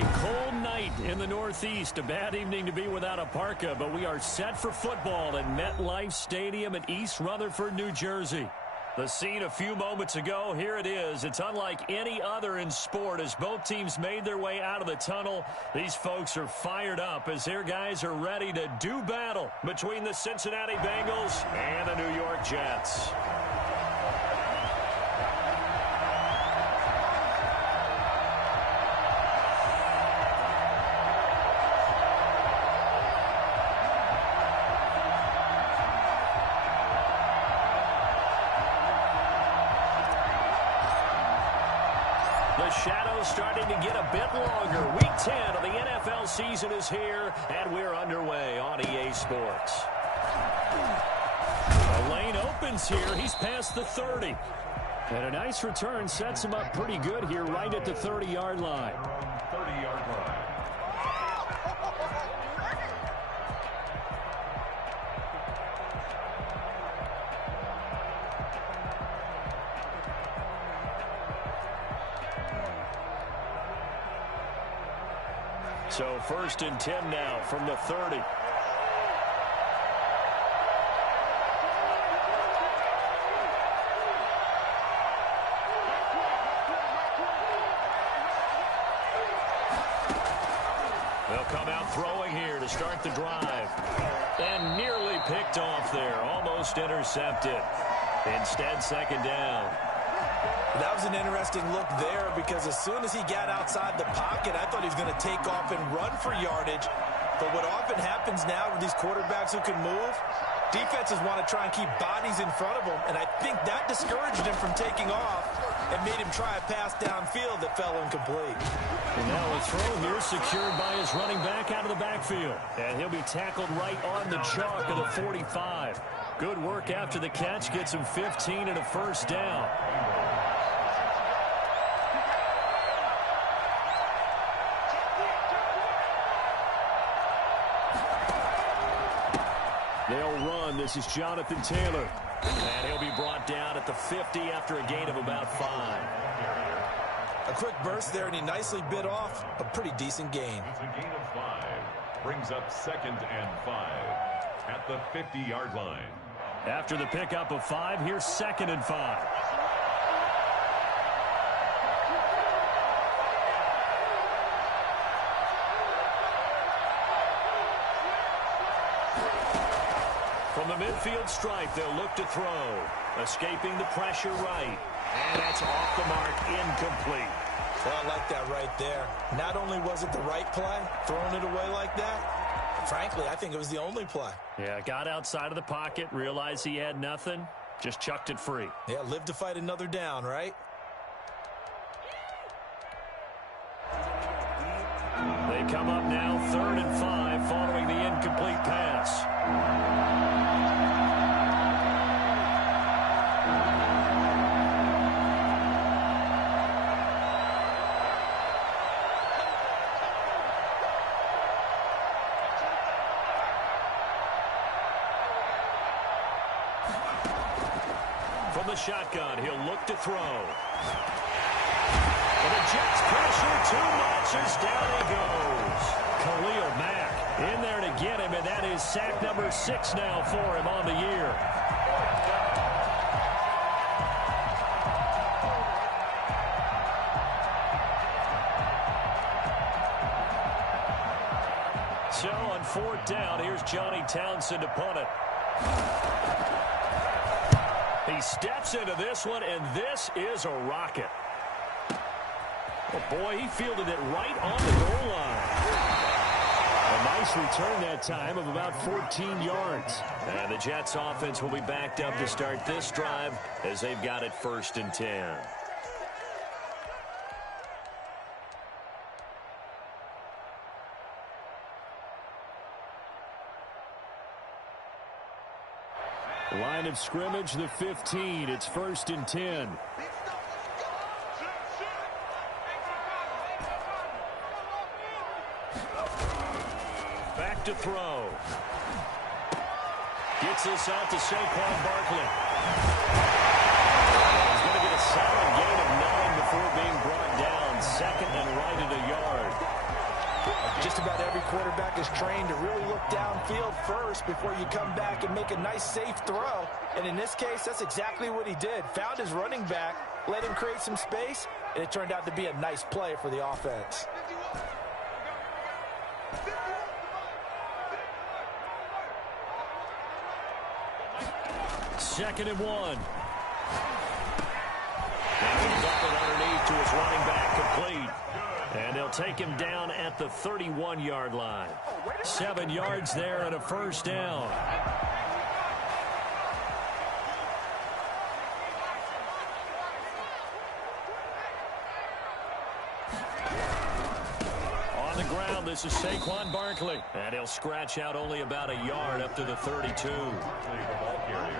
a cold night in the Northeast. A bad evening to be without a parka, but we are set for football at MetLife Stadium in East Rutherford, New Jersey. The scene a few moments ago, here it is. It's unlike any other in sport as both teams made their way out of the tunnel. These folks are fired up as their guys are ready to do battle between the Cincinnati Bengals and the New York Jets. The shadow's starting to get a bit longer. Week 10 of the NFL season is here, and we're underway on EA Sports. The lane opens here. He's past the 30. And a nice return sets him up pretty good here right at the 30-yard line. 30-yard line. So 1st and 10 now from the 30. They'll come out throwing here to start the drive. And nearly picked off there. Almost intercepted. Instead, 2nd down. That was an interesting look there because as soon as he got outside the pocket, I thought he was going to take off and run for yardage. But what often happens now with these quarterbacks who can move, defenses want to try and keep bodies in front of them, and I think that discouraged him from taking off and made him try a pass downfield that fell incomplete. And now a throw here secured by his running back out of the backfield. And he'll be tackled right on the chalk of the 45. Good work after the catch, gets him 15 and a 1st down. They'll run. This is Jonathan Taylor. And he'll be brought down at the 50 after a gain of about 5. A quick burst there, and he nicely bit off a pretty decent gain. It's a gain of 5. Brings up 2nd and 5 at the 50-yard line. After the pickup of 5, here's 2nd and 5. From the midfield stripe, they'll look to throw. Escaping the pressure right. And that's off the mark, incomplete. Well, I like that right there. Not only was it the right play, throwing it away like that, frankly, I think it was the only play. Yeah, got outside of the pocket, realized he had nothing, just chucked it free. Yeah, live to fight another down, right? They come up now 3rd and 5 following the incomplete pass. From the shotgun, he'll look to throw. And the Jets pressure too much as down he goes. Khalil Mack in there to get him, and that is sack number 6 now for him on the year. So on 4th down, here's Johnny Townsend to punt it. He steps into this one, and this is a rocket. Oh, boy, he fielded it right on the goal line. A nice return that time of about 14 yards. And the Jets offense will be backed up to start this drive as they've got it 1st and 10. Line of scrimmage, the 15. It's 1st and 10. Back to throw. Gets this out to Saquon Barkley. He's going to get a solid gain of 9 before being brought down. 2nd and right at a yard. first before you come back and make a nice, safe throw. And in this case, that's exactly what he did. Found his running back, let him create some space, and it turned out to be a nice play for the offense. Second and 1. And he's up and underneath to his running back, complete. And they'll take him down at the 31-yard line. 7 yards there and a first down. On the ground, this is Saquon Barkley. And he'll scratch out only about a yard up to the 32.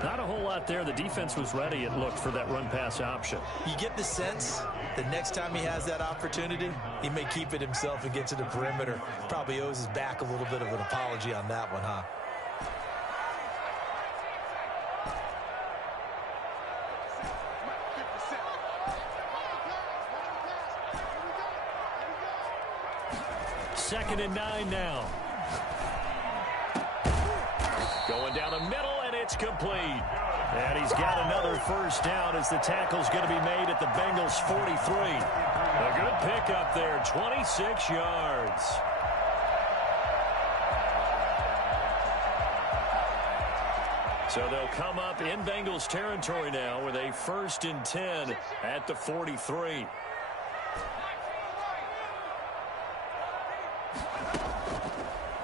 Not a whole lot there. The defense was ready, it looked, for that run-pass option. You get the sense the next time he has that opportunity, he may keep it himself and get to the perimeter. Probably owes his back a little bit of an apology on that one, huh? Second and 9 now. Going down the middle, and it's complete. And he's got another first down as the tackle's going to be made at the Bengals' 43. A good pickup there, 26 yards. So they'll come up in Bengals territory now with a 1st and 10 at the 43.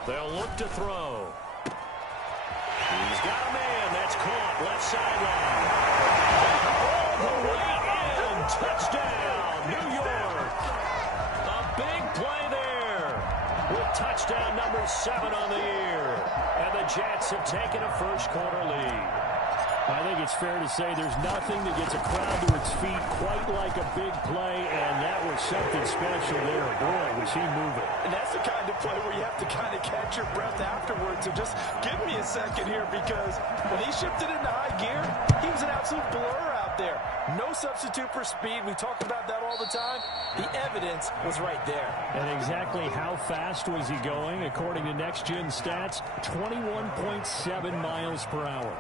They'll look to throw. He's got a man. That's caught. Left sideline. All the way in. Touchdown, New York. A big play there with touchdown number 7 on the year. And the Jets have taken a first-quarter lead. I think it's fair to say there's nothing that gets a crowd to its feet quite like a big play, and that was something special there. Boy, was he moving. And that's the kind of play where you have to kind of catch your breath afterwards. So just give me a second here, because when he shifted into high gear, he was an absolute blur out there. No substitute for speed. We talk about that all the time. The evidence was right there. And exactly how fast was he going? According to Next Gen Stats, 21.7 miles per hour.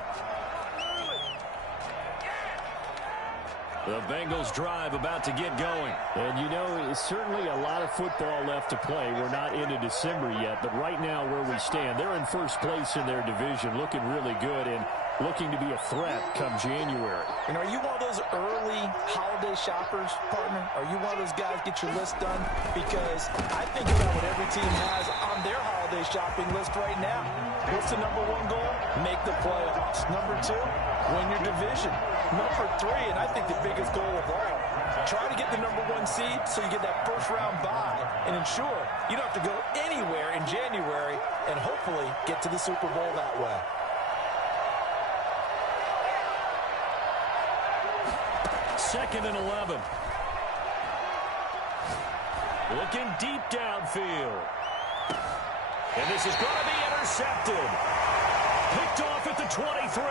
The Bengals drive about to get going. And, you know, it's certainly a lot of football left to play. We're not into December yet, but right now where we stand, they're in first place in their division, looking really good and looking to be a threat come January. And are you one of those early holiday shoppers, partner? Are you one of those guys get your list done? Because I think about what every team has on their holiday shopping list right now. What's the number 1 goal? Make the playoffs. Number 2, win your division. Number 3, and I think the biggest goal of all, try to get the number 1 seed so you get that first-round bye and ensure you don't have to go anywhere in January and hopefully get to the Super Bowl that way. Second and 11. Looking deep downfield. And this is going to be intercepted. Picked off at the 23.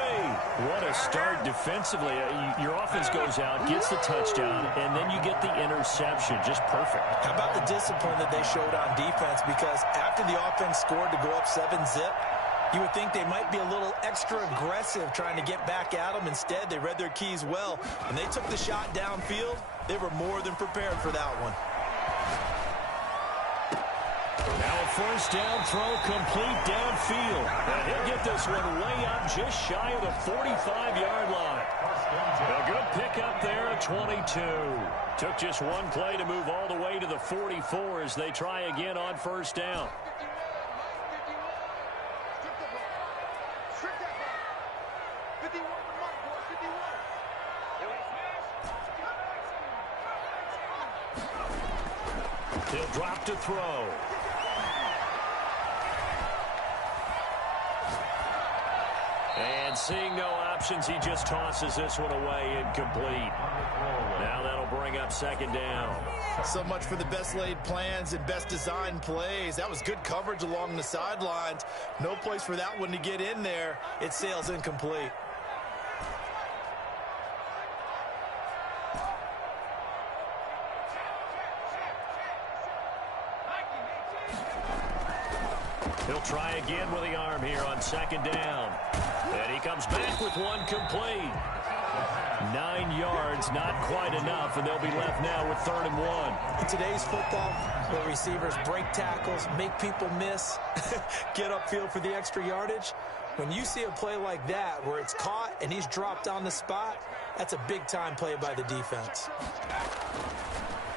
What a start defensively. Your offense goes out, gets the touchdown, and then you get the interception. Just perfect. How about the discipline that they showed on defense? Because after the offense scored to go up 7-zip, you would think they might be a little extra aggressive trying to get back at them. Instead, they read their keys well. When they took the shot downfield, they were more than prepared for that one. Now a first down throw complete downfield. And he'll get this one way up just shy of the 45-yard line. A good pickup there at 22. Took just one play to move all the way to the 44 as they try again on first down. He'll drop to throw. And seeing no options, he just tosses this one away incomplete. Now that'll bring up second down. So much for the best laid plans and best designed plays. That was good coverage along the sidelines. No place for that one to get in there. It sails incomplete. He'll try again with the arm here on second down. And he comes back with one complete. 9 yards, not quite enough, and they'll be left now with 3rd and 1. In today's football, where receivers break tackles, make people miss, get upfield for the extra yardage, when you see a play like that where it's caught and he's dropped on the spot, that's a big-time play by the defense.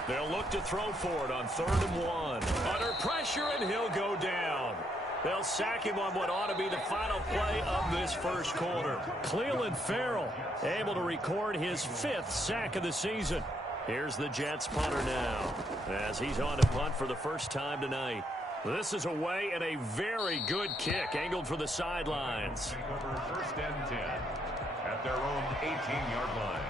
They'll look to throw for it on 3rd and 1. Under pressure, and he'll go down. They'll sack him on what ought to be the final play of this first quarter. Clelin Ferrell able to record his 5th sack of the season. Here's the Jets punter now as he's on to punt for the first time tonight. This is away and a very good kick angled for the sidelines. Over 1st and 10 at their own 18-yard line.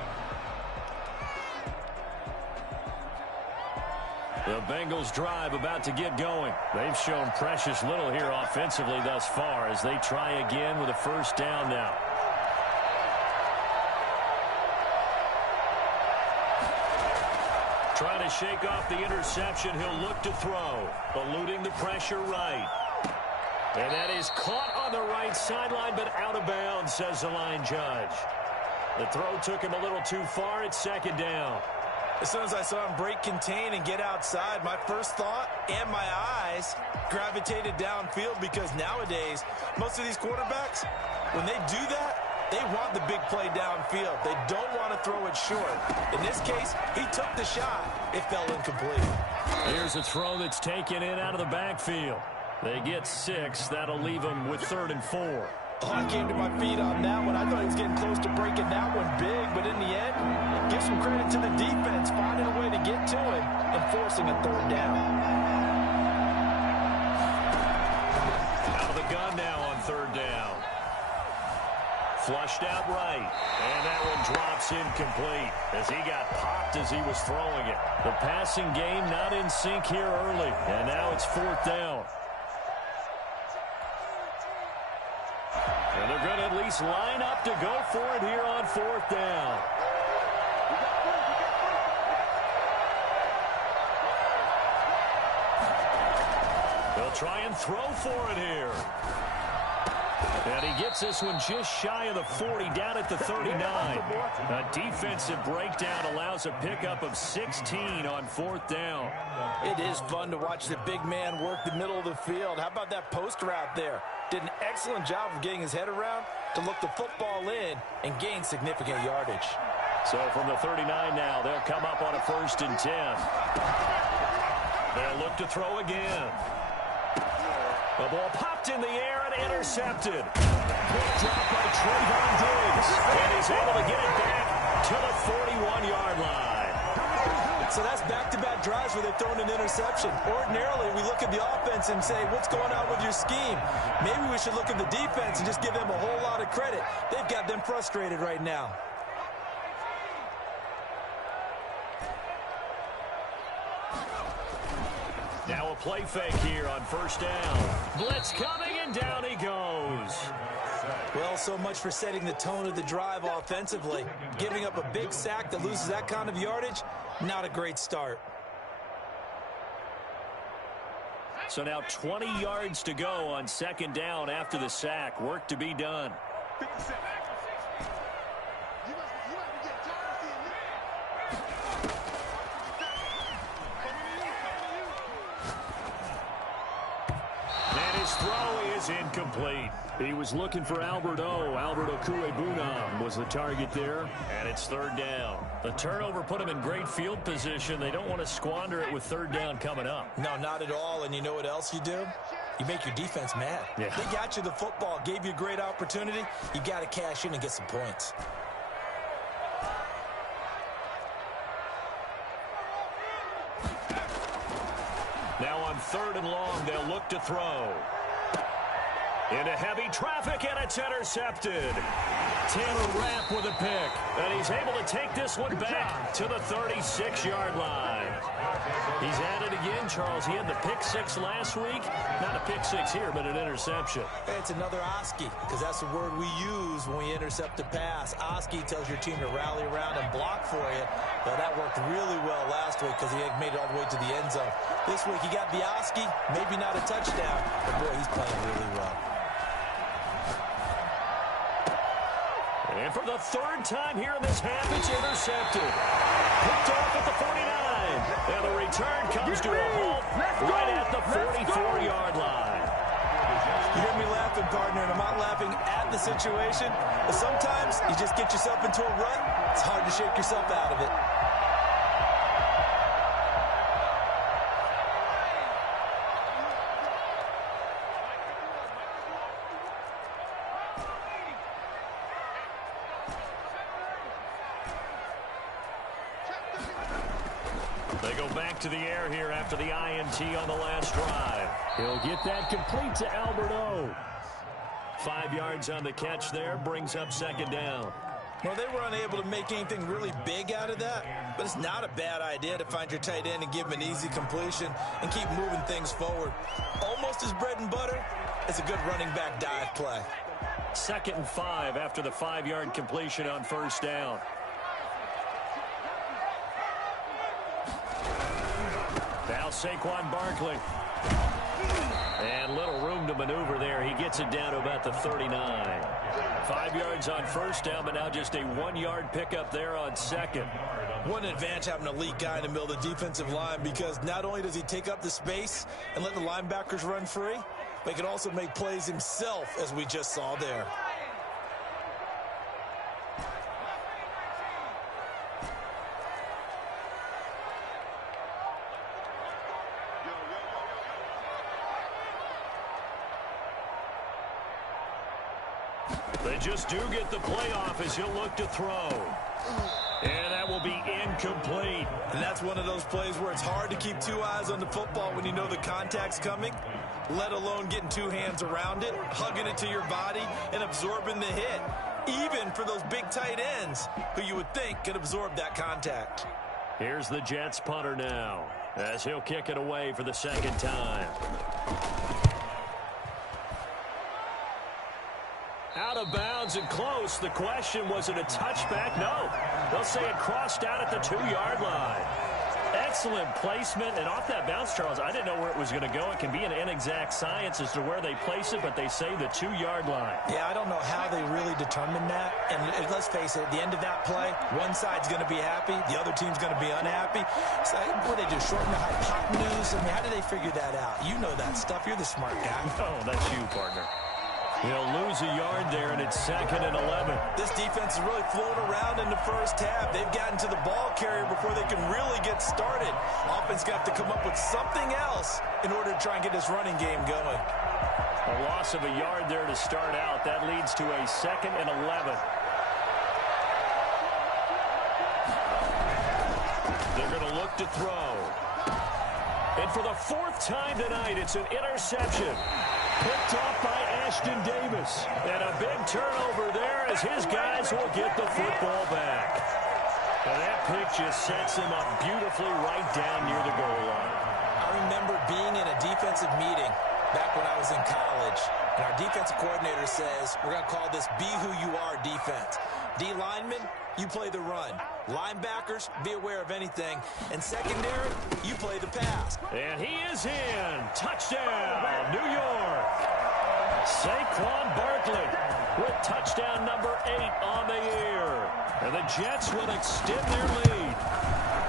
The Bengals drive about to get going. They've shown precious little here offensively thus far as they try again with a 1st down now. Trying to shake off the interception. He'll look to throw. Eluding the pressure right. And that is caught on the right sideline, but out of bounds, says the line judge. The throw took him a little too far. It's 2nd down. As soon as I saw him break contain and get outside, my first thought and my eyes gravitated downfield, because nowadays, most of these quarterbacks, when they do that, they want the big play downfield. They don't want to throw it short. In this case, he took the shot. It fell incomplete. Here's a throw that's taken in out of the backfield. They get 6. That'll leave them with 3rd and 4. Oh, I came to my feet on that one. I thought he was getting close to breaking that one big, but in the end, give some credit to the defense, finding a way to get to him and forcing a 3rd down. Out of the gun now on 3rd down. Flushed out right, and that one drops incomplete as he got popped as he was throwing it. The passing game not in sync here early, and now it's 4th down. And they're going to at least line up to go for it here on 4th down. They'll try and throw for it here. And he gets this one just shy of the 40, down at the 39. A defensive breakdown allows a pickup of 16 on 4th down. It is fun to watch the big man work the middle of the field. How about that post route there? Did an excellent job of getting his head around to look the football in and gain significant yardage. So from the 39 now, they'll come up on a 1st and 10. They'll look to throw again. The ball popped in the air and intercepted. Big drop by Trayvon Diggs. And he's able to get it back to the 41-yard line. So that's back-to-back drives where they've thrown an interception. Ordinarily, we look at the offense and say, what's going on with your scheme? Maybe we should look at the defense and just give them a whole lot of credit. They've got them frustrated right now. Now a play fake here on 1st down. Blitz coming, and down he goes. Well, so much for setting the tone of the drive offensively. Giving up a big sack that loses that kind of yardage, not a great start. So now 20 yards to go on 2nd down after the sack. Work to be done. Throw is incomplete. He was looking for Albert Okuebunam was the target there, and it's 3rd down. The turnover put him in great field position. They don't want to squander it with 3rd down coming up. No, not at all. And you know what else you do? You make your defense mad. Yeah. They got you the football, gave you a great opportunity. You got to cash in and get some points. Now on 3rd and long, they'll look to throw. Into heavy traffic, and it's intercepted. Taylor Rapp with a pick, and he's able to take this one back to the 36-yard line. He's at it again, Charles. He had the pick 6 last week. Not a pick 6 here, but an interception. It's another Oski, because that's the word we use when we intercept a pass. Oski tells your team to rally around and block for you. Well, that worked really well last week because he had made it all the way to the end zone. This week he got Bialski, maybe not a touchdown, but boy, he's playing really well. And for the third time here in this half, it's intercepted. Picked off at the 49. And the return comes to a halt right at the 44-yard line. You hear me laughing, partner, and I'm not laughing at the situation. But sometimes you just get yourself into a rut. It's hard to shake yourself out of it. They go back to the air here after the INT on the last drive. He'll get that complete to Alberto. 5 yards on the catch there, brings up second down. Well, they were unable to make anything really big out of that, but it's not a bad idea to find your tight end and give him an easy completion and keep moving things forward. Almost his bread and butter. It's a good running back dive play. 2nd and 5 after the 5-yard completion on first down. Now Saquon Barkley. And little room to maneuver there. He gets it down to about the 39. 5 yards on first down, but now just a 1-yard pickup there on second. What an advantage having a elite guy in the middle of the defensive line, because not only does he take up the space and let the linebackers run free, but he can also make plays himself, as we just saw there. They just do get the playoff as he'll look to throw. And that will be incomplete. And that's one of those plays where it's hard to keep two eyes on the football when you know the contact's coming, let alone getting two hands around it, hugging it to your body, and absorbing the hit, even for those big tight ends who you would think could absorb that contact. Here's the Jets punter now as he'll kick it away for the second time. Out of bounds and close. The question, was it a touchback? No. They'll say it crossed out at the 2-yard line. Excellent placement. And off that bounce, Charles, I didn't know where it was going to go. It can be an inexact science as to where they place it, but they say the 2-yard line. Yeah, I don't know how they really determined that. And let's face it, at the end of that play, one side's going to be happy, the other team's going to be unhappy. So what do they do, shorten the hypotenuse? I mean, how do they figure that out? You know that stuff. You're the smart guy. Oh, that's you, partner. He'll lose a yard there, and it's 2nd and 11. This defense is really flown around in the first half. They've gotten to the ball carrier before they can really get started. Offense going to have to come up with something else in order to try and get this running game going. A loss of a yard there to start out. That leads to a 2nd and 11. They're going to look to throw. And for the 4th time tonight, it's an interception. Picked off by Ashton Davis. And a big turnover there as his guys will get the football back. And that pick just sets him up beautifully right down near the goal line. I remember being in a defensive meeting back when I was in college. And our defensive coordinator says, we're going to call this Be Who You Are defense. D linemen, you play the run. Linebackers, be aware of anything. And secondary, you play the pass. And he is in. Touchdown, New York. Saquon Barkley with touchdown number 8 on the year. And the Jets will extend their lead.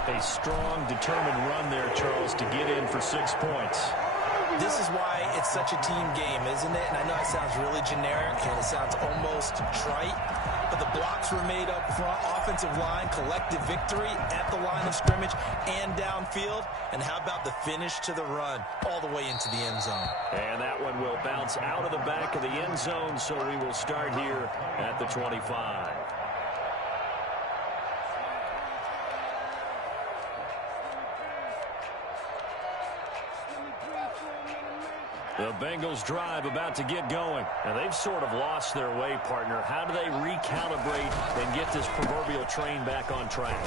A strong, determined run there, Charles, to get in for 6 points. This is why it's such a team game, isn't it? And I know it sounds really generic and it sounds almost trite, but the blocks were made up front, offensive line, collective victory at the line of scrimmage and downfield. And how about the finish to the run all the way into the end zone? And that one will bounce out of the back of the end zone, so we will start here at the 25. The Bengals drive about to get going. And they've sort of lost their way, partner. How do they recalibrate and get this proverbial train back on track?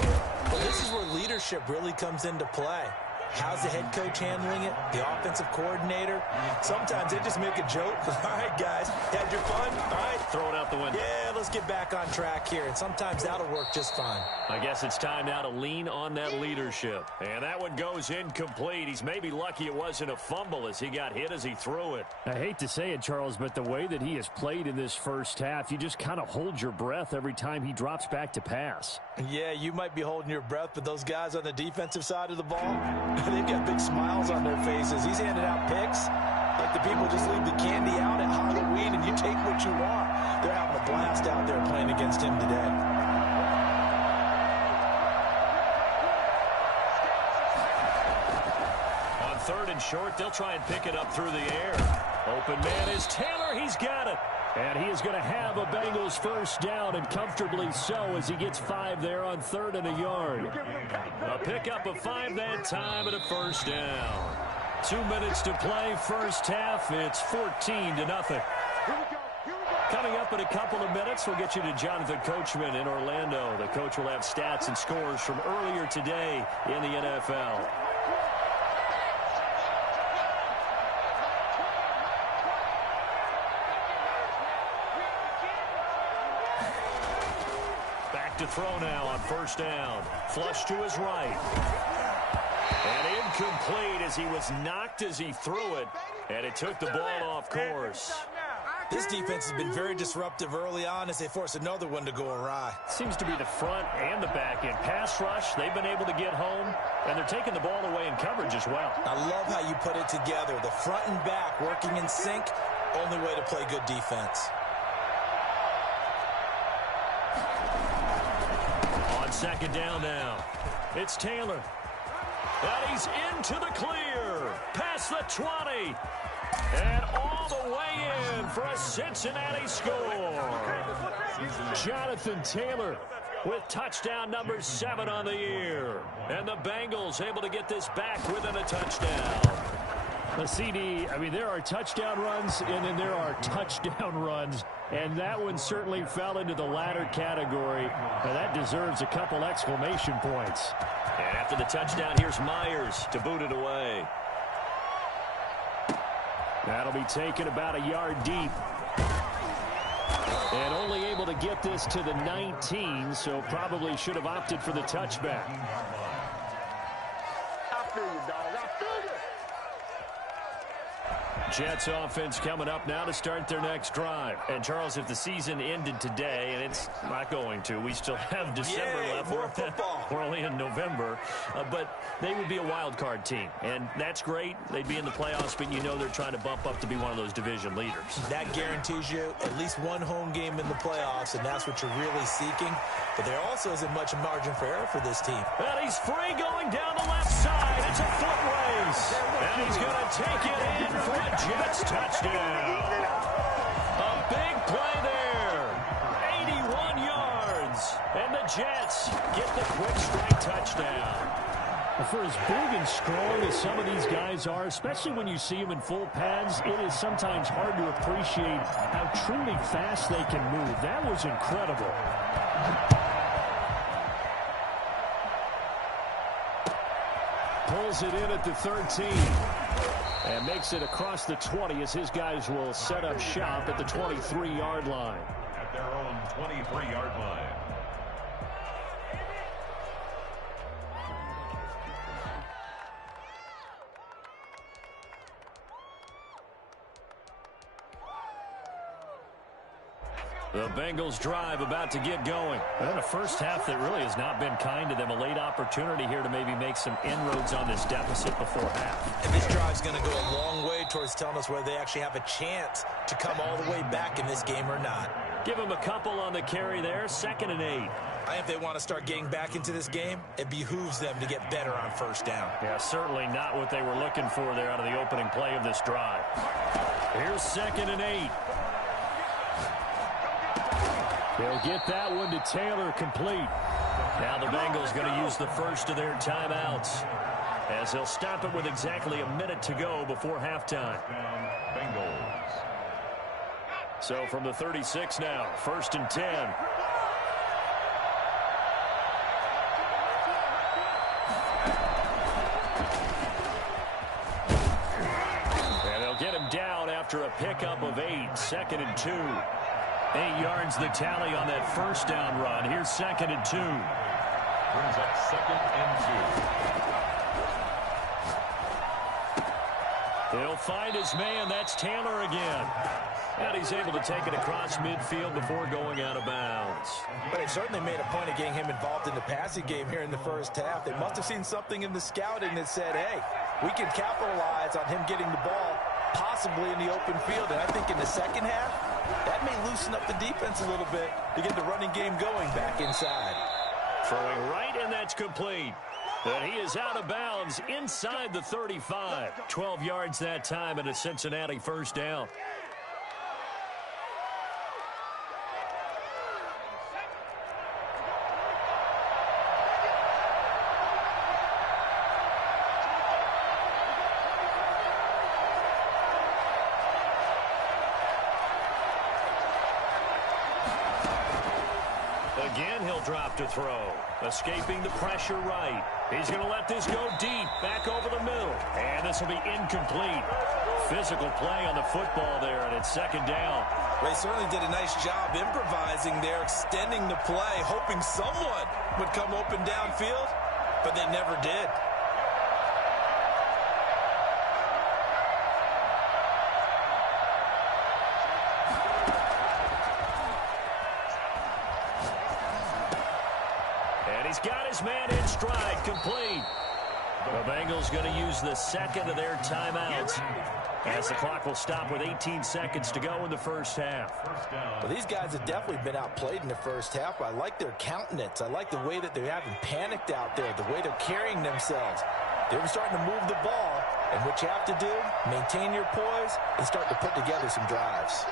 Well, this is where leadership really comes into play. How's the head coach handling it? The offensive coordinator? Sometimes they just make a joke. All right, guys, had your fun? All right. Throw it out the window. Yeah, let's get back on track here, and sometimes that'll work just fine. I guess it's time now to lean on that leadership. And that one goes incomplete. He's maybe lucky it wasn't a fumble as he got hit as he threw it. I hate to say it, Charles, but the way that he has played in this first half, you just kind of hold your breath every time he drops back to pass. Yeah, you might be holding your breath, but those guys on the defensive side of the ball, they've got big smiles on their faces. He's handing out picks like the people just leave the candy out at Halloween and you take what you want. They're having a blast out there playing against him today. On 3rd and short, they'll try and pick it up through the air. Open man is Taylor. He's got it. And he is going to have a Bengals first down, and comfortably so, as he gets 5 there on 3rd and a yard. A pickup of 5 that time and a first down. 2 minutes to play, first half. It's 14-0. Coming up in a couple of minutes, we'll get you to Jonathan Coachman in Orlando. The coach will have stats and scores from earlier today in the NFL. Back to throw now on first down. Flush to his right. And incomplete as he was knocked as he threw it. And it took the ball off course. This defense has been very disruptive early on as they force another one to go awry. Seems to be the front and the back end. Pass rush, they've been able to get home, and they're taking the ball away in coverage as well. I love how you put it together. The front and back working in sync, only way to play good defense. On 2nd down now, it's Taylor. And he's into the clear. Past the 20. And all the way in for a Cincinnati score. Jonathan Taylor with touchdown number 7 on the year. And the Bengals able to get this back within a touchdown. The CD, I mean, there are touchdown runs, and then there are touchdown runs. And that one certainly fell into the latter category. And that deserves a couple exclamation points. And after the touchdown, here's Myers to boot it away. That'll be taken about a yard deep. And only able to get this to the 19, so probably should have opted for the touchback. I feel you, dog. I feel you. Jets offense coming up now to start their next drive. And, Charles, if the season ended today, and it's not going to, we still have December left. More football. We're only in November. But they would be a wild card team. And that's great. They'd be in the playoffs, but you know they're trying to bump up to be one of those division leaders. That guarantees you at least one home game in the playoffs, and that's what you're really seeking. But there also isn't much margin for error for this team. And he's free going down the left side. It's a foot race. And he's going to take it in for a Jets touchdown. A big play there. 81 yards. And the Jets get the quick strike touchdown. For as big and strong as some of these guys are, especially when you see them in full pads, it is sometimes hard to appreciate how truly fast they can move. That was incredible. Pulls it in at the 13 and makes it across the 20 as his guys will set up shop at the 23-yard line. At their own 23-yard line. The Bengals drive about to get going. And a first half that really has not been kind to them. A late opportunity here to maybe make some inroads on this deficit before half. And this drive's going to go a long way towards telling us whether they actually have a chance to come all the way back in this game or not. Give them a couple on the carry there. 2nd and 8. I think if they want to start getting back into this game, it behooves them to get better on first down. Yeah, certainly not what they were looking for there out of the opening play of this drive. Here's 2nd and 8. They'll get that one to Taylor complete. Now the Bengals going to use the first of their timeouts as they'll stop it with exactly a minute to go before halftime. Bengals. So from the 36 now, 1st and 10. And they'll get him down after a pickup of 8, 2nd and 2. 8 yards the tally on that first down run. Here's 2nd and 2. Brings up 2nd and 2. He'll find his man. That's Taylor again. And he's able to take it across midfield before going out of bounds. But they certainly made a point of getting him involved in the passing game here in the first half. They must have seen something in the scouting that said, hey, we can capitalize on him getting the ball possibly in the open field. And I think in the second half, that may loosen up the defense a little bit to get the running game going back inside. Throwing right, and that's complete. And he is out of bounds inside the 35. 12 yards that time and a Cincinnati first down. Again, he'll drop to throw. Escaping the pressure right. He's going to let this go deep, back over the middle. And this will be incomplete. Physical play on the football there, and it's 2nd down. They certainly did a nice job improvising there, extending the play, hoping someone would come open downfield, but they never did. He's got his man in stride, complete. The Bengals going to use the second of their timeouts as the clock will stop with 18 seconds to go in the first half. Well, these guys have definitely been outplayed in the first half. I like their countenance. I like the way that they haven't panicked out there, the way they're carrying themselves. They're starting to move the ball, and what you have to do, maintain your poise and start to put together some drives.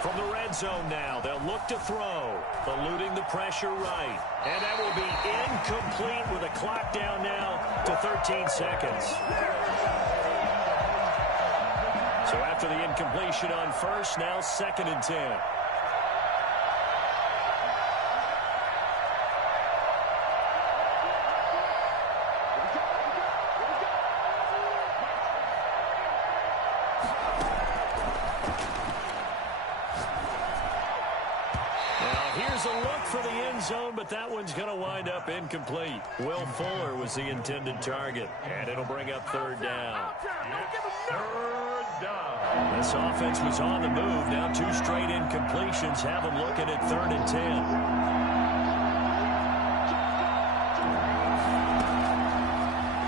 From the red zone now, they'll look to throw, eluding the pressure right. And that will be incomplete with a clock down now to 13 seconds. So after the incompletion on first, now 2nd and 10. For the end zone, but that one's going to wind up incomplete. Will Fuller was the intended target, and it'll bring up 3rd down. 3rd down. This offense was on the move. Now 2 straight incompletions have them looking at 3rd and 10.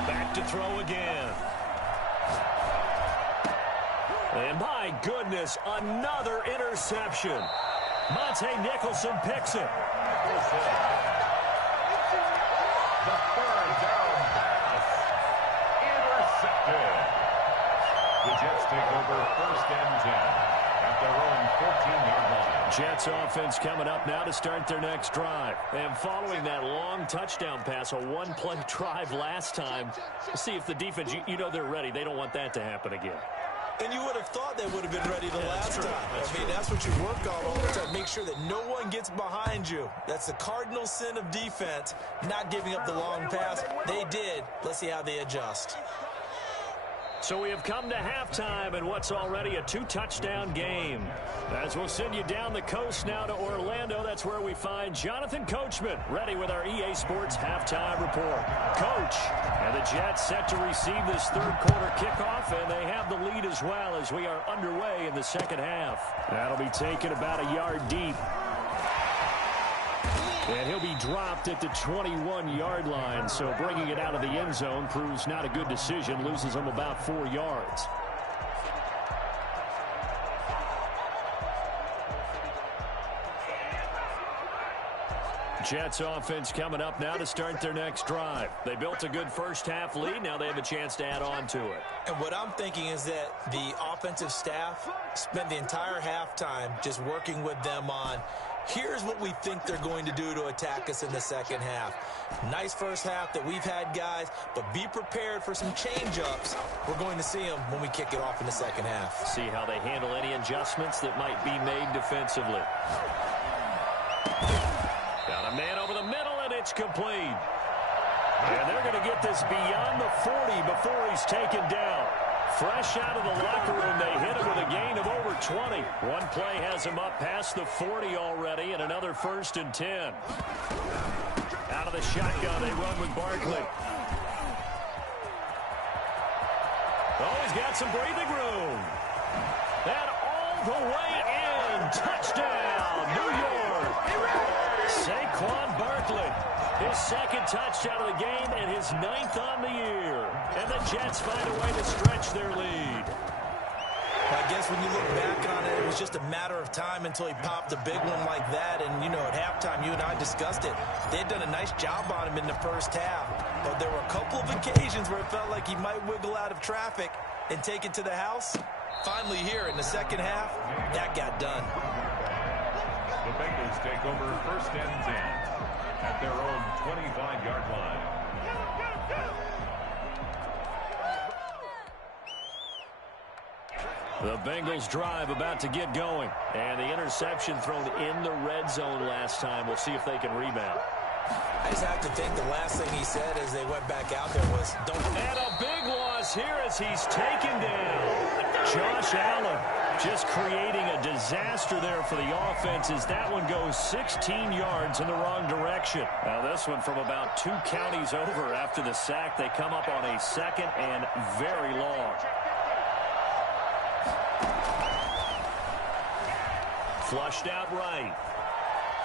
Back to throw again. And my goodness, another interception. Monte Nicholson picks it. The 3rd down pass. Intercepted. The Jets take over 1st and 10 at their own 14-yard line. Jets offense coming up now to start their next drive. And following that long touchdown pass, a one-play drive last time, see if the defense, you know they're ready. They don't want that to happen again. And you would have thought they would have been ready the last time. That's what you work on all the time. Make sure that no one gets behind you. That's the cardinal sin of defense, not giving up the long pass. They did. Let's see how they adjust. So we have come to halftime in what's already a 2-touchdown game. As we'll send you down the coast now to Orlando, that's where we find Jonathan Coachman ready with our EA Sports halftime report. Coach, and the Jets set to receive this 3rd quarter kickoff, and they have the lead as well as we are underway in the 2nd half. That'll be taken about a yard deep. And he'll be dropped at the 21-yard line, so bringing it out of the end zone proves not a good decision, loses him about 4 yards. Jets offense coming up now to start their next drive. They built a good first half lead. Now they have a chance to add on to it. And what I'm thinking is that the offensive staff spent the entire halftime just working with them on, here's what we think they're going to do to attack us in the second half. Nice first half that we've had, guys, but be prepared for some change-ups. We're going to see them when we kick it off in the second half. See how they handle any adjustments that might be made defensively. Got a man over the middle, and it's complete. And they're going to get this beyond the 40 before he's taken down. Fresh out of the locker room, they hit him with a gain of over 20. One play has him up past the 40 already, and another 1st and 10. Out of the shotgun, they run with Barkley. Oh, he's got some breathing room. And all the way in. Touchdown, New York. Saquon Barkley. His 2nd touchdown of the game and his 9th on the year. And the Jets find a way to stretch their lead. I guess when you look back on it, it was just a matter of time until he popped a big one like that. And, you know, at halftime, you and I discussed it. They'd done a nice job on him in the first half. But there were a couple of occasions where it felt like he might wiggle out of traffic and take it to the house. Finally here in the second half, that got done. The Bengals take over 1st and 10 at their own 25-yard line. The Bengals drive about to get going. And the interception thrown in the red zone last time. We'll see if they can rebound. I just have to think the last thing he said as they went back out there was, don't... And a big loss here as he's taken down. Josh Allen just creating a disaster there for the offense as that one goes 16 yards in the wrong direction. Now this one from about 2 counties over after the sack. They come up on a 2nd and very long. Flushed out right.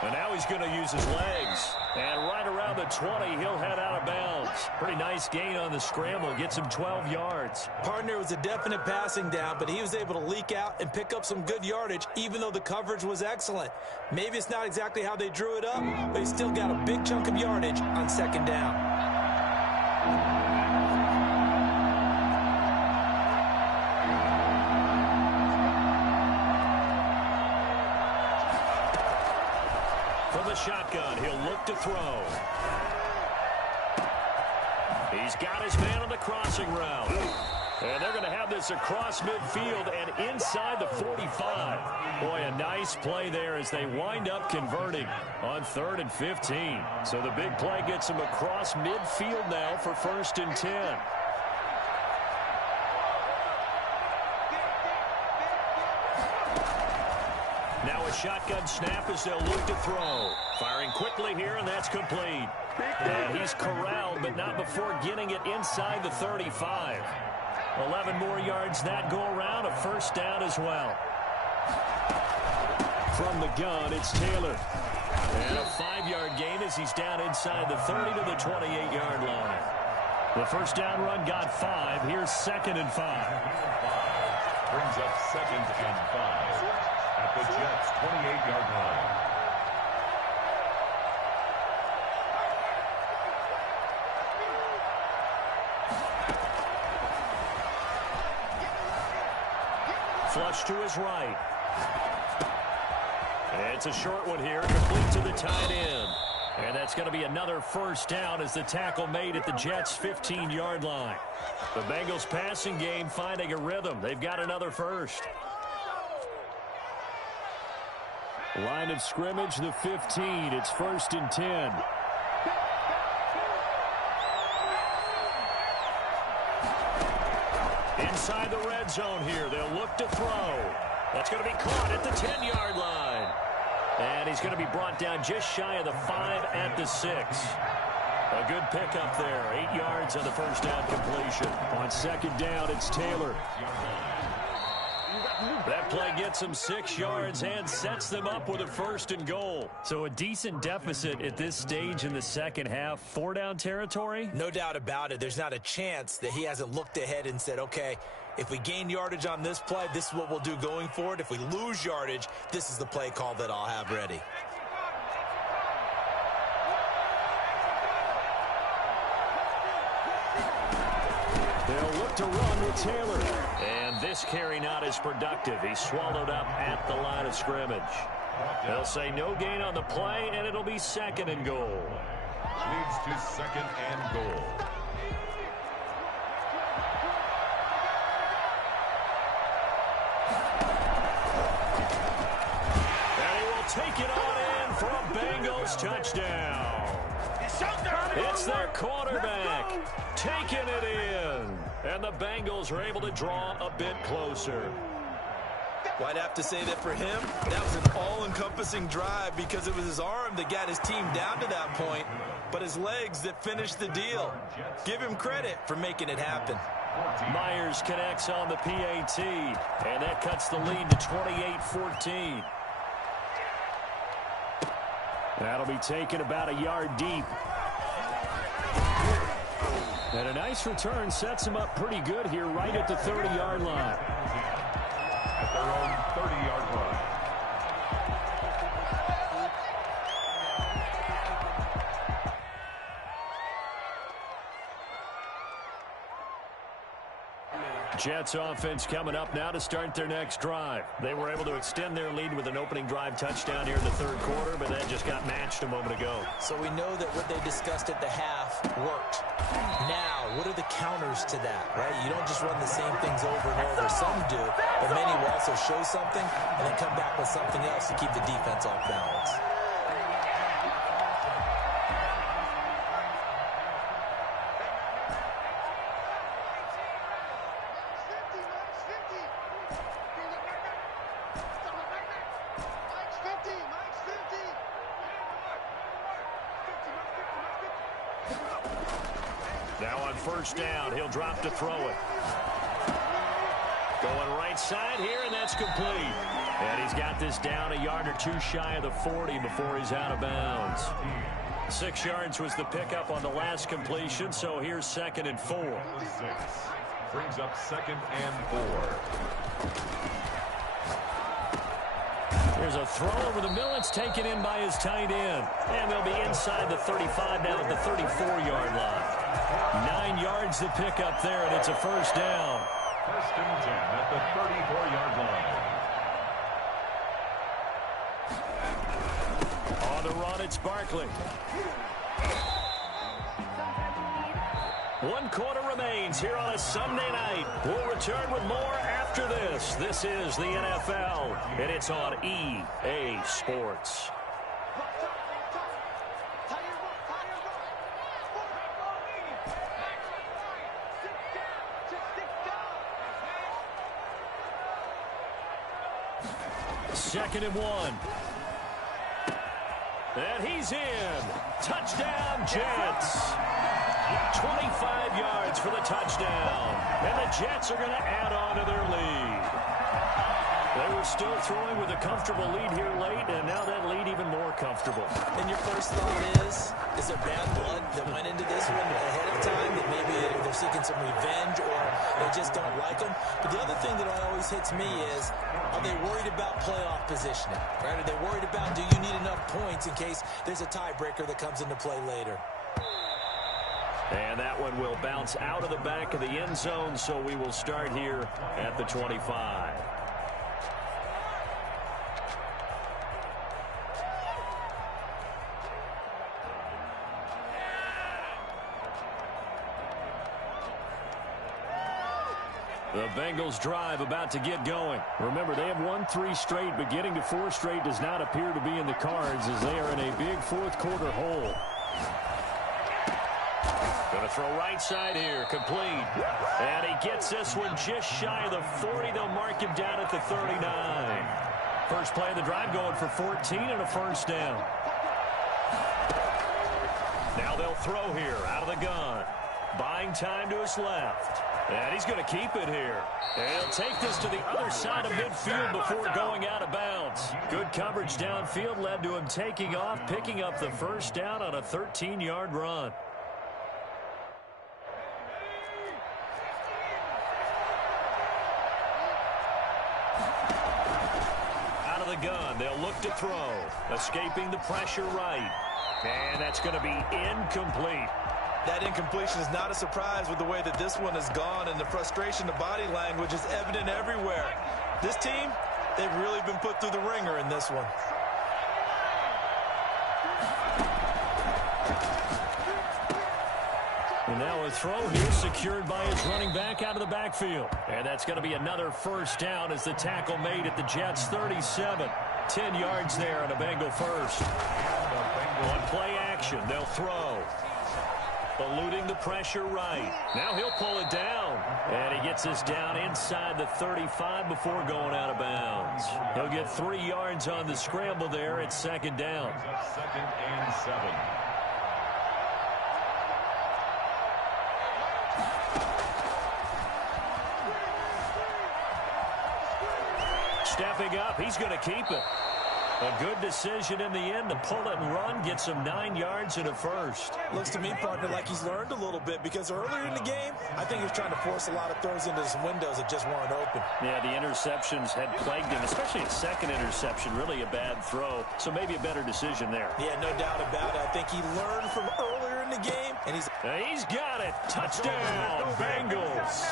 And now he's going to use his legs. And right around the 20, he'll head out of bounds. Pretty nice gain on the scramble. Gets him 12 yards. Partner was a definite passing down, but he was able to leak out and pick up some good yardage, even though the coverage was excellent. Maybe it's not exactly how they drew it up, but he still got a big chunk of yardage on 2nd down. Shotgun, he'll look to throw. He's got his man on the crossing route. And they're going to have this across midfield and inside the 45. Boy, a nice play there as they wind up converting on 3rd and 15. So the big play gets them across midfield now for 1st and 10. Now a shotgun snap as they'll look to throw. Firing quickly here, and that's complete. And he's corralled, but not before getting it inside the 35. 11 more yards that go around, a 1st down as well. From the gun, it's Taylor. And a 5-yard gain as he's down inside the 30 to the 28-yard line. The 1st down run got 5. Here's 2nd and 5. Brings up 2nd and 5. At the Jets' 28-yard line. Flush to his right. It's a short one here, complete to the tight end. And that's going to be another 1st down as the tackle made at the Jets' 15-yard line. The Bengals passing game finding a rhythm. They've got another 1st. Line of scrimmage, the 15. It's 1st and 10. Inside the red zone here. They'll look to throw. That's going to be caught at the 10-yard line. And he's going to be brought down just shy of the 5 at the 6. A good pickup there. 8 yards on the 1st down completion. On 2nd down, it's Taylor. That play gets them 6 yards and sets them up with a 1st and goal. So a decent deficit at this stage in the second half. 4-down territory? No doubt about it. There's not a chance that he hasn't looked ahead and said, okay, if we gain yardage on this play, this is what we'll do going forward. If we lose yardage, this is the play call that I'll have ready. They'll look to run with Taylor. And this carry not as productive. He's swallowed up at the line of scrimmage. They'll say no gain on the play, and it'll be 2nd and goal. Leads to 2nd and goal. And he will take it on in for a Bengals touchdown. It's their quarterback taking it in. And the Bengals are able to draw a bit closer. Well, I'd have to say that for him, that was an all-encompassing drive because it was his arm that got his team down to that point, but his legs that finished the deal. Give him credit for making it happen. Myers connects on the PAT, and that cuts the lead to 28-14. That'll be taken about a yard deep. And a nice return sets him up pretty good here right at the 30-yard line. At their own 30-yard line. Jets offense coming up now to start their next drive. They were able to extend their lead with an opening drive touchdown here in the third quarter, but that just got matched a moment ago. So we know that what they discussed at the half worked. Now, what are the counters to that, right? You don't just run the same things over and over. Some do, but many will also show something and then come back with something else to keep the defense off balance. Now on first down, he'll drop to throw it. Going right side here, and that's complete. And he's got this down a yard or two shy of the 40 before he's out of bounds. 6 yards was the pickup on the last completion, so here's 2nd and 4. Brings up 2nd and 4. There's a throw over the middle. It's taken in by his tight end. And they'll be inside the 35 now at the 34-yard line. 9 yards to pick up there, and it's a first down. 1st and 10 at the 34-yard line. On the run, it's Barkley. 1 quarter remains here on a Sunday night. We'll return with more after this. This is the NFL, and it's on EA Sports. Second and 1. And he's in. Touchdown, Jets. 25 yards for the touchdown. And the Jets are going to add on to their lead. They were still throwing with a comfortable lead here late, and now that lead even more comfortable. And your first thought is there bad blood that went into this one ahead of time, that maybe they're seeking some revenge or they just don't like them? But the other thing that always hits me is, are they worried about playoff positioning? Right? Are they worried about, do you need enough points in case there's a tiebreaker that comes into play later? And that one will bounce out of the back of the end zone, so we will start here at the 25. The Bengals drive about to get going. Remember, they have won 3 straight, but getting to 4 straight does not appear to be in the cards as they are in a big fourth quarter hole. Going to throw right side here, complete. And he gets this one just shy of the 40. They'll mark him down at the 39. First play of the drive going for 14 and a first down. Now they'll throw here out of the gun. Buying time to his left. And he's going to keep it here. And he'll take this to the other side of midfield before going out of bounds. Good coverage downfield led to him taking off, picking up the first down on a 13-yard run. Out of the gun, they'll look to throw. Escaping the pressure right. And that's going to be incomplete. That incompletion is not a surprise with the way that this one has gone, and the frustration, the body language is evident everywhere. This team, they've really been put through the ringer in this one. And now a throw here secured by his running back out of the backfield. And that's going to be another first down as the tackle made at the Jets' 37. 10 yards there and a Bengal first. On play action, they'll throw. Eluding the pressure right. Now he'll pull it down. And he gets this down inside the 35 before going out of bounds. He'll get 3 yards on the scramble there. It's second down. Second and 7. Stepping up, he's going to keep it. A good decision in the end to pull it and run, gets him 9 yards and a first. Looks to me, partner, like he's learned a little bit because earlier in the game, I think he was trying to force a lot of throws into some windows that just weren't open. Yeah, the interceptions had plagued him, especially a second interception, really a bad throw. So maybe a better decision there. Yeah, no doubt about it. I think he learned from earlier in the game, and he's got it. Touchdown, Bengals.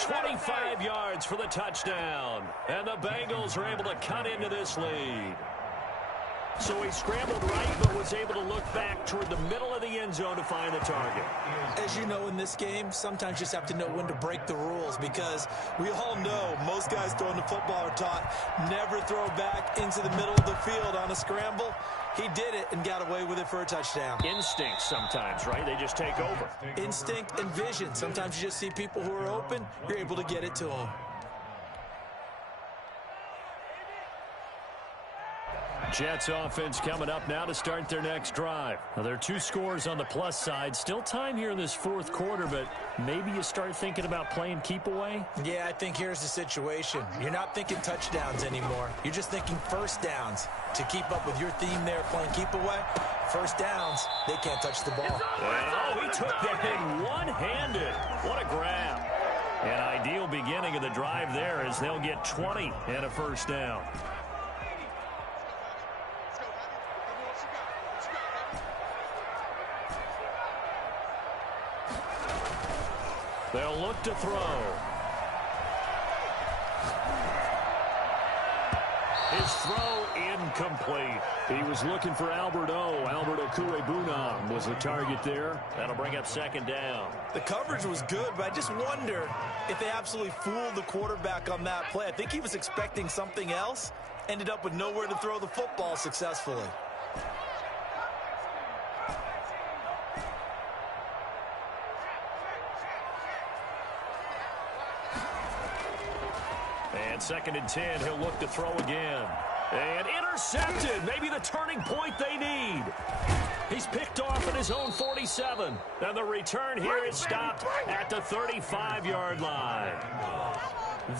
25 yards for the touchdown. And the Bengals are able to cut into this lead. So he scrambled right, but was able to look back toward the middle of the end zone to find the target. As you know, in this game, sometimes you just have to know when to break the rules because we all know most guys throwing the football are taught never throw back into the middle of the field on a scramble. He did it and got away with it for a touchdown. Instinct sometimes, right? They just take over. Instinct and vision. Sometimes you just see people who are open, you're able to get it to them. Jets offense coming up now to start their next drive. Now, there are 2 scores on the plus side. Still time here in this fourth quarter, but maybe you start thinking about playing keep away? Yeah, I think here's the situation. You're not thinking touchdowns anymore. You're just thinking first downs. To keep up with your theme there, playing keep away, first downs, they can't touch the ball. And, he took that thing one-handed. What a grab. An ideal beginning of the drive there as they'll get 20 and a first down. They'll look to throw. His throw incomplete. He was looking for Albert Okwuegbunam was the target there. That'll bring up second down. The coverage was good, but I just wonder if they absolutely fooled the quarterback on that play. I think he was expecting something else. Ended up with nowhere to throw the football successfully. And second and 10, he'll look to throw again. And intercepted, maybe the turning point they need. He's picked off at his own 47. And the return here is stopped at the 35-yard line.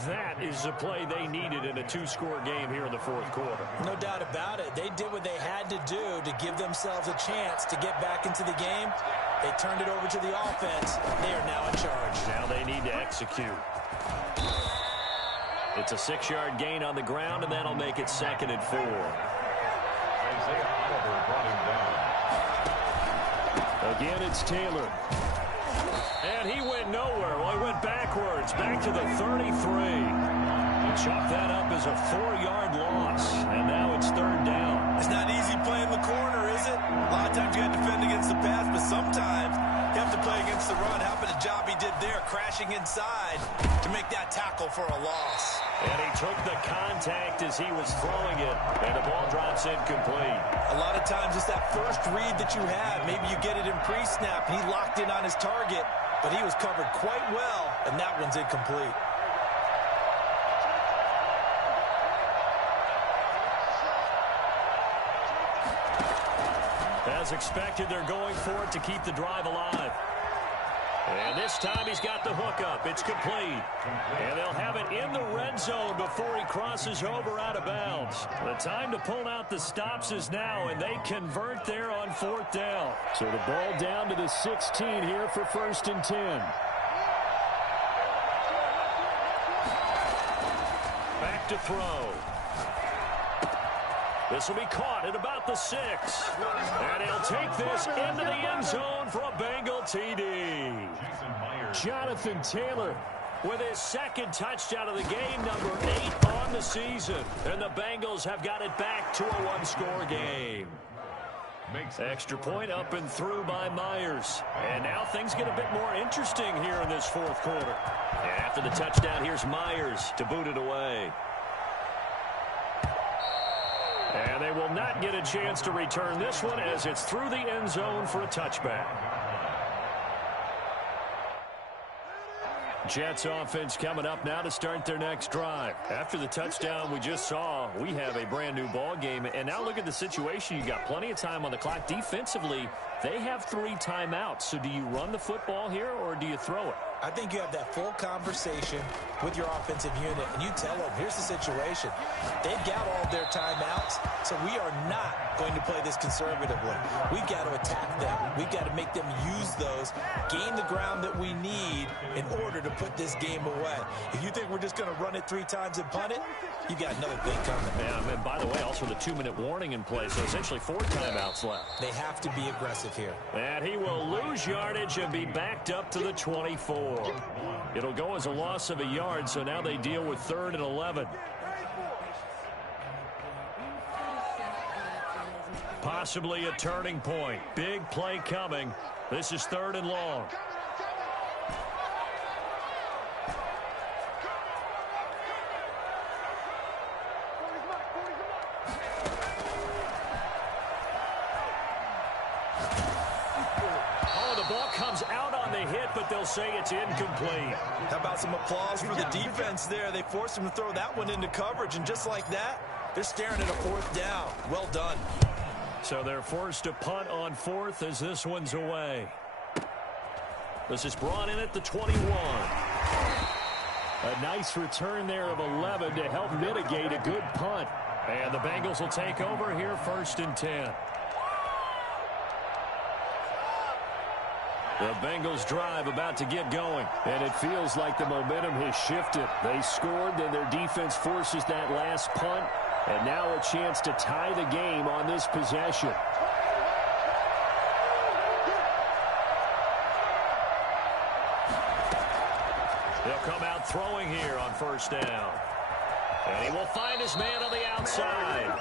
That is the play they needed in a 2-score game here in the fourth quarter. No doubt about it. They did what they had to do to give themselves a chance to get back into the game. They turned it over to the offense. They are now in charge. Now they need to execute. It's a 6-yard gain on the ground, and that'll make it second and 4. Isaiah Oliver brought him down. Again, it's Taylor. And he went nowhere. Well, he went backwards, back to the 33. He chalked that up as a 4-yard loss, and now it's third down. It's not easy playing the corner, is it? A lot of times you have to defend against the pass, but sometimes you have to play against the run. How about the job he did there, crashing inside to make that tackle for a loss? And he took the contact as he was throwing it, and the ball drops incomplete. A lot of times it's that first read that you have. Maybe you get it in pre-snap, and he locked in on his target, but he was covered quite well, and that one's incomplete. As expected, they're going for it to keep the drive alive. And this time he's got the hookup. It's complete. And they'll have it in the red zone before he crosses over out of bounds. The time to pull out the stops is now, and they convert there on fourth down. So the ball down to the 16 here for first and 10. Back to throw. This will be caught at about the 6. And he'll take this into the end zone for a Bengal TD. Jonathan Taylor with his second touchdown of the game, number 8 on the season. And the Bengals have got it back to a 1-score game. Extra point up and through by Myers. And now things get a bit more interesting here in this fourth quarter. And after the touchdown, here's Myers to boot it away. And they will not get a chance to return this one as it's through the end zone for a touchback. Jets offense coming up now to start their next drive. After the touchdown we just saw, we have a brand new ball game. And now look at the situation. You got plenty of time on the clock. Defensively, they have 3 timeouts. So do you run the football here or do you throw it? I think you have that full conversation with your offensive unit, and you tell them, here's the situation. They've got all of their timeouts, so we are not going to play this conservatively. We've got to attack them. We've got to make them use those, gain the ground that we need in order to put this game away. If you think we're just going to run it 3 times and punt it, you've got another thing coming. Yeah, and by the way, also the 2-minute warning in play, so essentially 4 timeouts left. They have to be aggressive here. And he will lose yardage and be backed up to the 24. It'll go as a loss of a yard, so now they deal with 3rd and 11. Possibly a turning point. Big play coming. This is 3rd and long. But they'll say it's incomplete. How about some applause for the defense there? They forced him to throw that one into coverage, and just like that, they're staring at a 4th down. Well done. So they're forced to punt on 4th as this one's away. This is brought in at the 21. A nice return there of 11 to help mitigate a good punt. And the Bengals will take over here 1st and 10. The Bengals drive about to get going. And it feels like the momentum has shifted. They scored, then their defense forces that last punt. And now a chance to tie the game on this possession. They'll come out throwing here on 1st down. And he will find his man on the outside.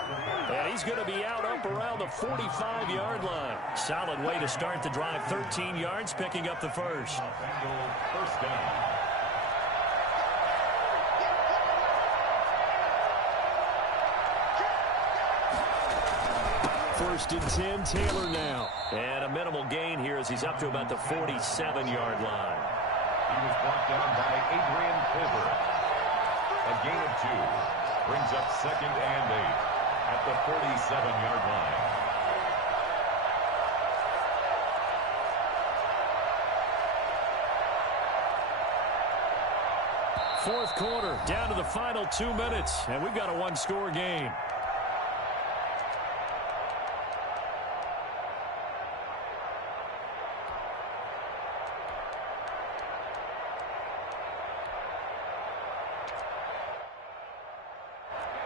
And he's going to be out up around the 45-yard line. Solid way to start the drive. 13 yards, picking up the first. 1st down. First and 10, Taylor now. And a minimal gain here as he's up to about the 47-yard line. He was brought down by Adrian Colbert. A gain of 2 brings up 2nd and 8 at the 47-yard line. Fourth quarter, down to the final 2 minutes, and we've got a 1-score game.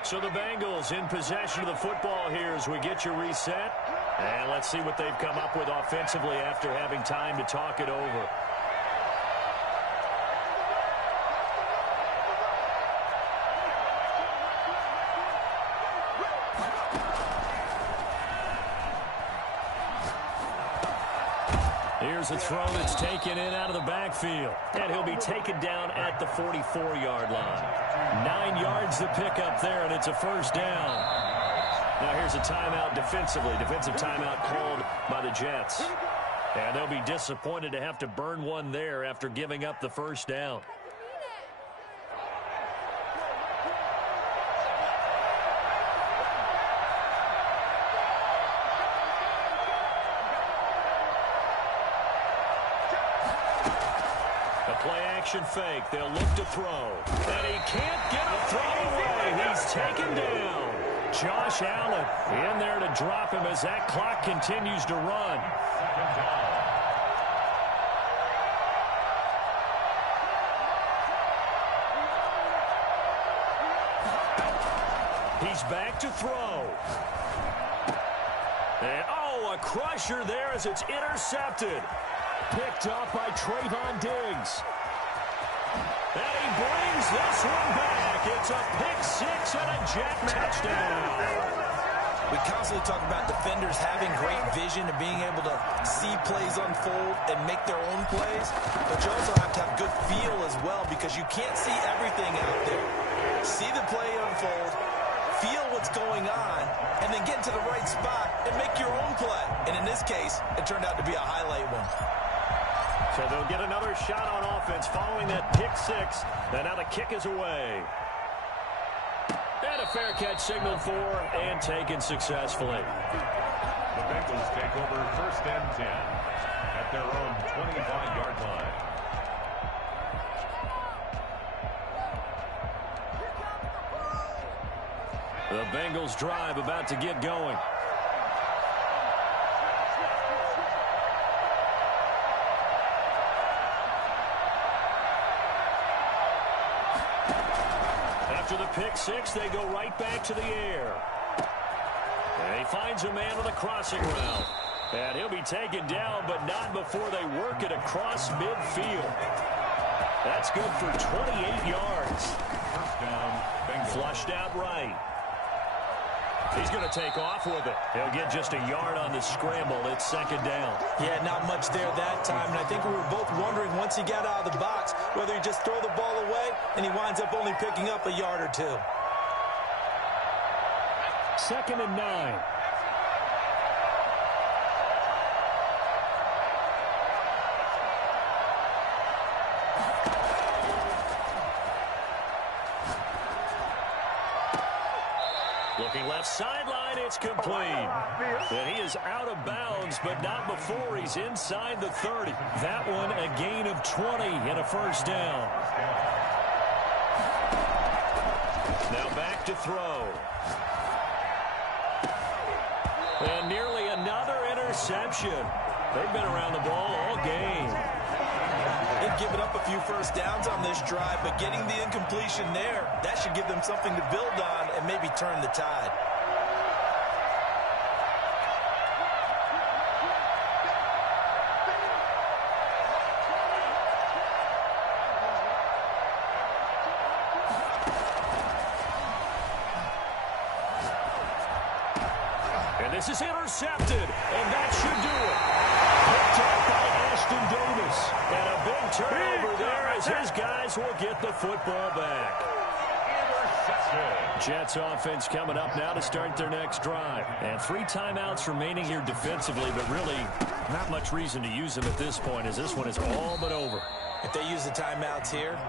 So the Bengals in possession of the football here as we get you reset. And let's see what they've come up with offensively after having time to talk it over. Here's a throw that's taken in out of the backfield. And he'll be taken down at the 44-yard line. 9 yards to pick up there, and it's a 1st down. Now here's a timeout defensively. Defensive timeout called by the Jets. And they'll be disappointed to have to burn one there after giving up the 1st down. Play-action fake. They'll look to throw. And he can't get a throw away. He's taken down. Josh Allen in there to drop him as that clock continues to run. 2nd down. He's back to throw. And, oh, a crusher there as it's intercepted. Picked up by Trayvon Diggs. And he brings this one back. It's a pick-6 and a Jet touchdown. We constantly talk about defenders having great vision and being able to see plays unfold and make their own plays. But you also have to have good feel as well because you can't see everything out there. See the play unfold, feel what's going on, and then get into the right spot and make your own play. And in this case, it turned out to be a highlight one. So they'll get another shot on offense following that pick six. And now the kick is away. And a fair catch signaled for and taken successfully. The Bengals take over 1st and 10 at their own 25-yard line. The Bengals drive about to get going. After the pick six, they go right back to the air. And he finds a man on the crossing route. And he'll be taken down, but not before they work it across midfield. That's good for 28 yards. First down, Bengals. Flushed out right. He's going to take off with it. He'll get just a yard on the scramble. It's 2nd down. Yeah, not much there that time. And I think we were both wondering once he got out of the box whether he'd just throw the ball away and he winds up only picking up a yard or two. 2nd and 9. Looking left sideline, it's complete. And he is out of bounds, but not before he's inside the 30. That one a gain of 20 and a 1st down. Now back to throw. And nearly another interception. They've been around the ball all game. They've given up a few 1st downs on this drive, but getting the incompletion there, that should give them something to build on and maybe turn the tide. And this is intercepted, and that should do it. Picked up by Ashton Davis. And a big turnover there as his guys will get the football back. Jets offense coming up now to start their next drive. And 3 timeouts remaining here defensively, but really not much reason to use them at this point as this one is all but over. If they use the timeouts here,